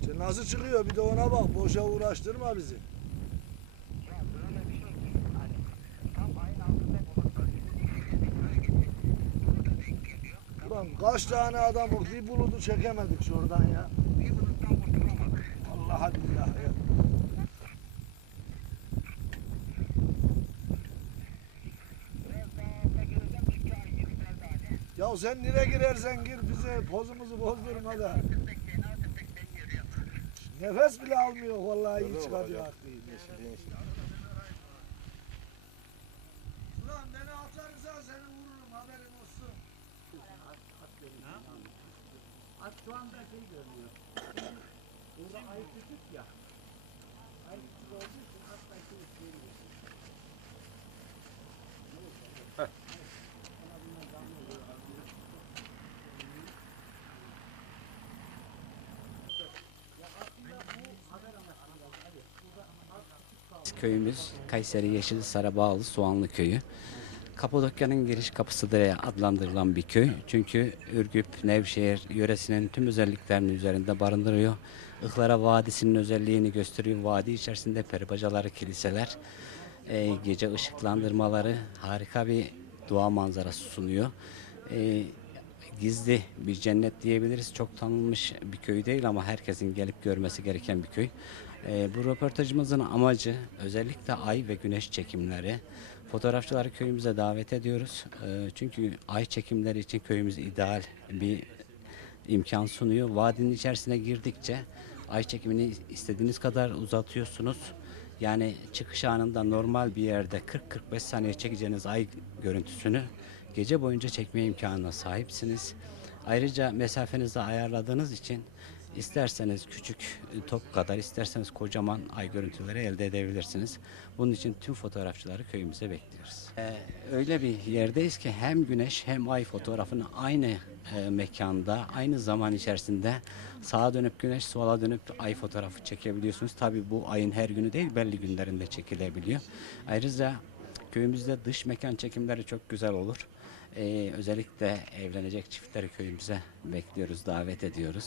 İşte nasıl çıkıyor bir de ona bak. Boşa uğraştırma bizi. Var. Ulan kaç tane adam bu bir bulutu çekemedik şuradan ya. Bir buluttan kurtulamadık. Vallahi billahi ya. Ya sen nereye girersen gir bize pozumuzu bozdurma da. Nefes bile almıyor vallahi iyi çıkartıyor hakkıyı. Ulan beni atlarsa seni vururum haberin olsun. At şu anda şey görünüyor. Burada ay küçük ya. Ay küçük olduğu için Köyümüz Kayseri Yeşil Sarabağlı Soğanlı Köyü. Kapadokya'nın giriş kapısı diye adlandırılan bir köy. Çünkü Ürgüp, Nevşehir yöresinin tüm özelliklerini üzerinde barındırıyor. Ihlara Vadisi'nin özelliğini gösteriyor. Vadi içerisinde peribacaları, kiliseler, e, gece ışıklandırmaları harika bir doğa manzarası sunuyor. E, gizli bir cennet diyebiliriz. Çok tanınmış bir köy değil ama herkesin gelip görmesi gereken bir köy. Ee, bu röportajımızın amacı özellikle ay ve güneş çekimleri. Fotoğrafçıları köyümüze davet ediyoruz. Ee, çünkü ay çekimleri için köyümüz ideal bir imkan sunuyor. Vadinin içerisine girdikçe ay çekimini istediğiniz kadar uzatıyorsunuz. Yani çıkış anında normal bir yerde 40-45 saniye çekeceğiniz ay görüntüsünü gece boyunca çekme imkanına sahipsiniz. Ayrıca mesafenizi ayarladığınız için isterseniz küçük e, top kadar isterseniz kocaman ay görüntüleri elde edebilirsiniz. Bunun için tüm fotoğrafçıları köyümüze bekliyoruz. Ee, öyle bir yerdeyiz ki hem güneş hem ay fotoğrafını aynı e, mekanda, aynı zaman içerisinde sağa dönüp güneş, sola dönüp ay fotoğrafı çekebiliyorsunuz. Tabii bu ayın her günü değil, belli günlerinde çekilebiliyor. Ayrıca köyümüzde dış mekan çekimleri çok güzel olur. Ee, özellikle evlenecek çiftleri köyümüze bekliyoruz, davet ediyoruz.